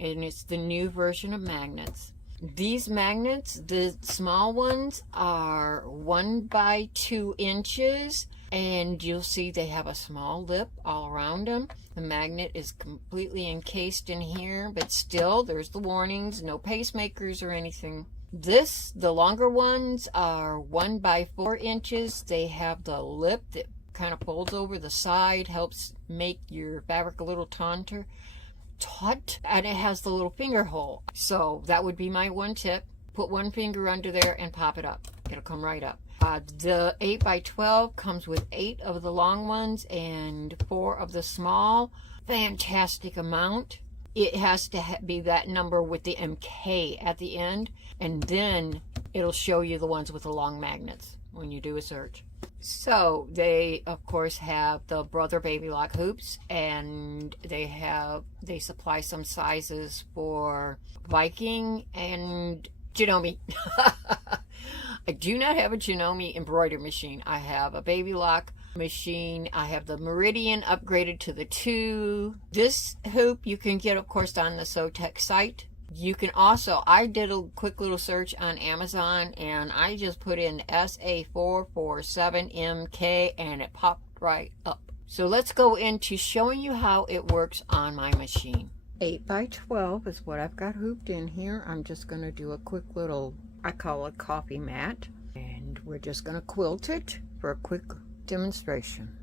and it's the new version of magnets. These magnets, the small ones, are 1 by 2 inches, and you'll see they have a small lip all around them. The magnet is completely encased in here, but still there's the warnings, no pacemakers or anything. The longer ones are 1 by 4 inches. They have the lip that kind of folds over the side, helps make your fabric a little taut, and it has the little finger hole. So that would be my one tip. Put one finger under there and pop it up. It'll come right up. The 8 by 12 comes with 8 of the long ones and 4 of the small. Fantastic amount. It has to be that number with the MK at the end, and then it'll show you the ones with the long magnets when you do a search. So they of course have the Brother Baby Lock hoops, and they supply some sizes for Viking and Janome. I do not have a Janome embroidery machine. I have a Baby Lock machine. I have the Meridian upgraded to the 2. This hoop you can get of course on the Sewtech site. You can also, I did a quick little search on Amazon and I just put in SA447MK and it popped right up. So let's go into showing you how it works on my machine. 8 by 12 is what I've got hooped in here. I'm just going to do a quick little, I call it coffee mat, and we're just going to quilt it for a quick demonstration.